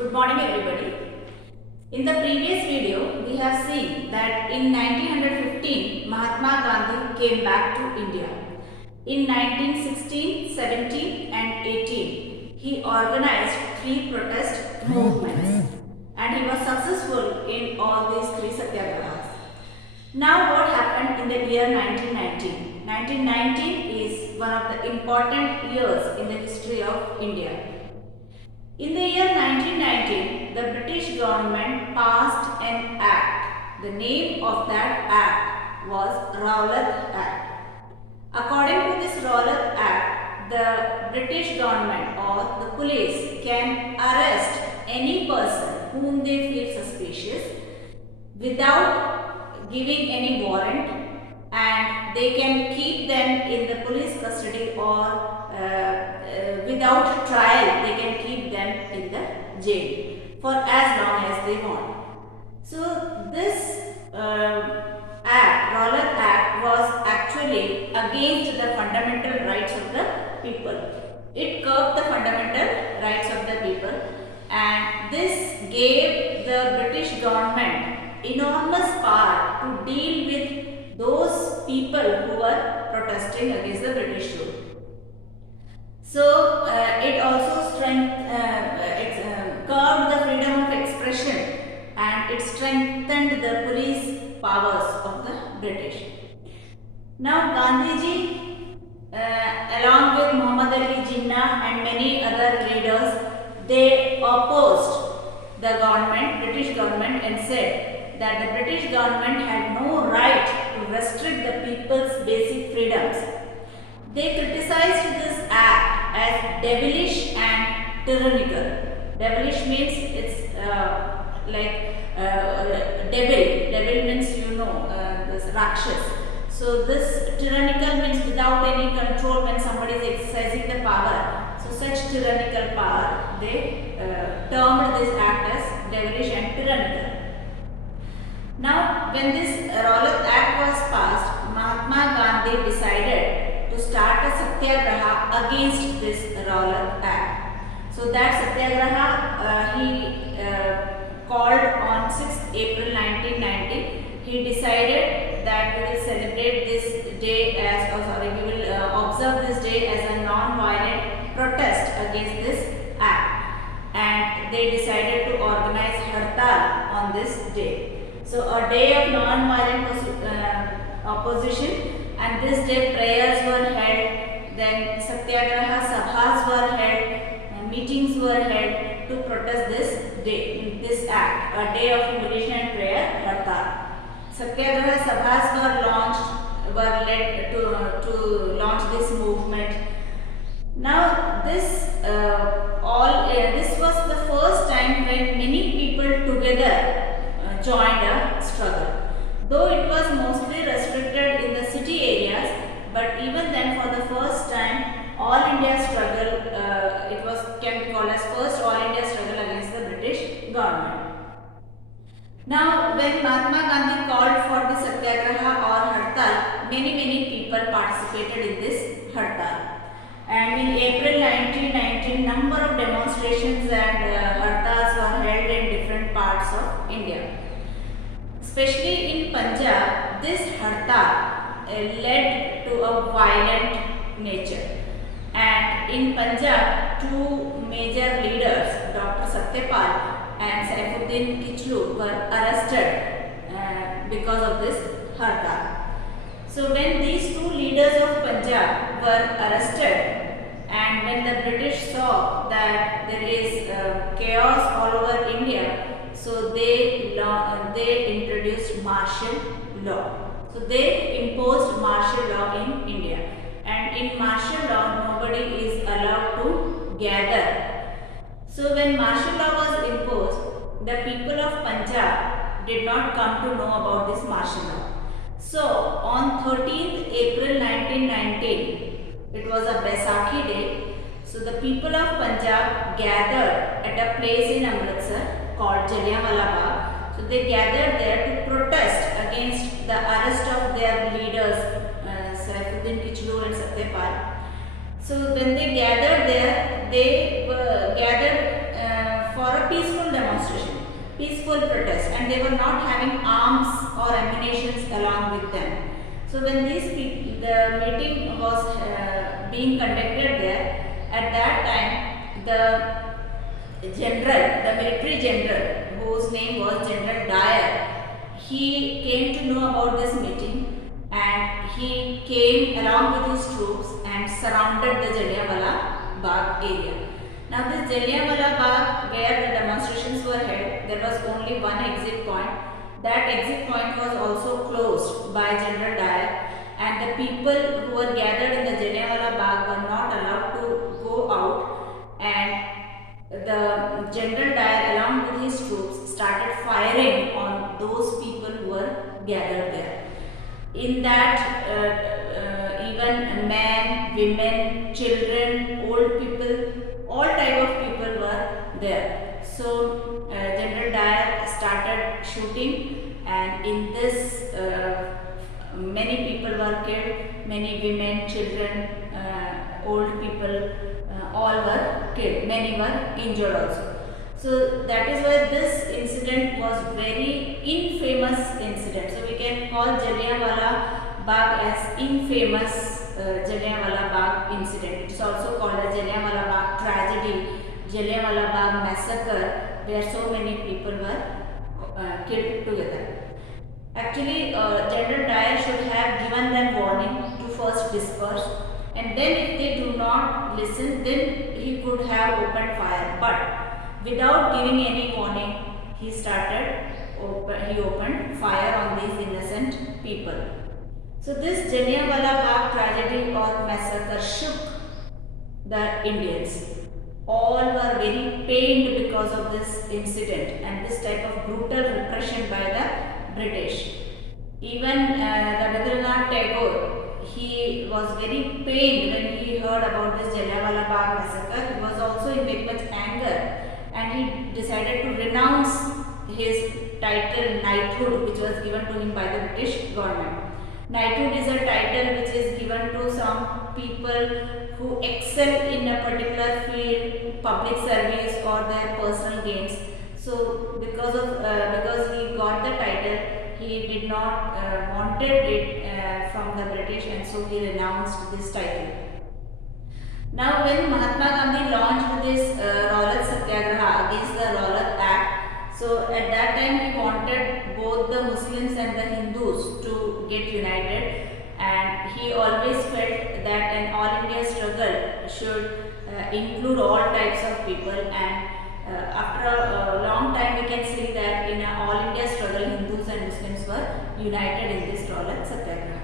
Good morning everybody. In the previous video, we have seen that in 1915, Mahatma Gandhi came back to India. In 1916, 17 and 18, he organized 3 protest movements and he was successful in all these 3 satyagrahas. Now what happened in the year 1919? 1919 is one of the important years in the history of India. In the year 1919, the British government passed an act. The name of that act was Rowlatt Act. According to this Rowlatt Act, the British government or the police can arrest any person whom they feel suspicious without giving any warrant, and they can keep them in the police custody or without trial they can keep them in the jail for as long as they want. So this act, Rowlatt Act, was actually against the fundamental rights of the people. It curbed the fundamental rights of the people, and this gave the British government enormous power to deal with those people who were protesting against the British rule. So it also curbed the freedom of expression, and it strengthened the police powers of the British. Now Gandhiji, along with Muhammad Ali Jinnah and many other leaders, they opposed the government, British government, and said that the British government had no right to restrict the people's basic freedoms. They criticized this act as devilish and tyrannical. Devilish means it's devil. Devil means this Rakshas. So this tyrannical means without any control when somebody is exercising the power. So such tyrannical power, they termed this act as devilish and tyrannical. Now when this Rowlatt Act was passed, Mahatma Gandhi decided to start a satyagraha against this Rowlatt Act. So that satyagraha he called on 6th April 1919. He decided that we will celebrate this day as, we will observe this day as a non-violent protest against this act, and they decided to organize Hartal on this day. So a day of non-violent opposition, and this day prayers were held, then satyagraha sabhas were held, meetings were held to protest this day, this act, a day of humiliation and prayer, Hartal. Satyagraha sabhas were led to launch this movement. Now this this was the first time when many people together joined a struggle. Though it was mostly restricted in the city areas, but even then for the first time, all India struggle, can be called as first all India struggle against the British government. Now when Mahatma Gandhi called for the satyagraha or Hartal, many people participated in this Hartal. And in April 1919, number of demonstrations and Hartals were held in different parts of India. Especially in Punjab, this Hartal led to a violent nature. And in Punjab, 2 major leaders, Dr. Satyapal and Saifuddin Kichlu, were arrested because of this Hartal. So when these 2 leaders of Punjab were arrested, and when the British saw that there is chaos all over India, so they introduced martial law. So they imposed martial law in India, and in martial law nobody is allowed to gather. So when martial law was imposed, the people of Punjab did not come to know about this martial law. So on 13th April 1919, it was a Baisakhi day. So the people of Punjab gathered at a place in Amritsar called Jallianwala Bagh. So they gathered there to protest against the arrest of their leaders, Saifuddin Kichlu and Satyapal. So when they gathered there, they were gathered for a peaceful peaceful protest, and they were not having arms or ammunitions along with them. So when the meeting was being conducted there, at that time the military general, whose name was General Dyer, he came to know about this meeting, and he came along with his troops and surrounded the Jallianwala Bagh area. Now this Jallianwala Bagh, where the demonstrations were held, there was only one exit point. That exit point was also closed by General Dyer, and the people who were gathered in the Jallianwala Bagh were not allowed to go out, and the General Dyer along with his troops started firing on those people who were gathered there. In that even men, women, children, old people, all type of people were there. So General Dyer started shooting, and in this many people were killed, many women, children, old people, all were killed, many were injured also. So that is why this incident was very infamous incident. So we can call Jallianwala Bagh as infamous Jallianwala Bagh incident. It is also called as Jallianwala Bagh tragedy, Jallianwala Bagh massacre, where so many people were killed together. Actually, General Dyer should have given them warning to first disperse, and then if they do not listen, then he could have opened fire. But without giving any warning, he opened fire on these innocent people. So this Jallianwala Bagh tragedy or massacre shook the Indians. All were very pained because of this incident and this type of brutal repression by the British. Even Rabindranath Tagore, he was very pained when he heard about this Jallianwala Bagh massacre. He was also in very much anger, and he decided to renounce his title knighthood, which was given to him by the British government. Knighthood is a title which is given to some people who excel in a particular field, public service or their personal gains. So because he got the title, he did not wanted it from the British, and so he renounced this title. Now when Mahatma Gandhi launched this Rowlatt Satyagraha against the Rowlatt Act, so at that time he wanted both the Muslims and the Hindus to get united, and he always felt that an all India struggle should include all types of people, and after a long time we can see that in an all India struggle, Hindus and Muslims were united in this Rowlatt Satyagraha.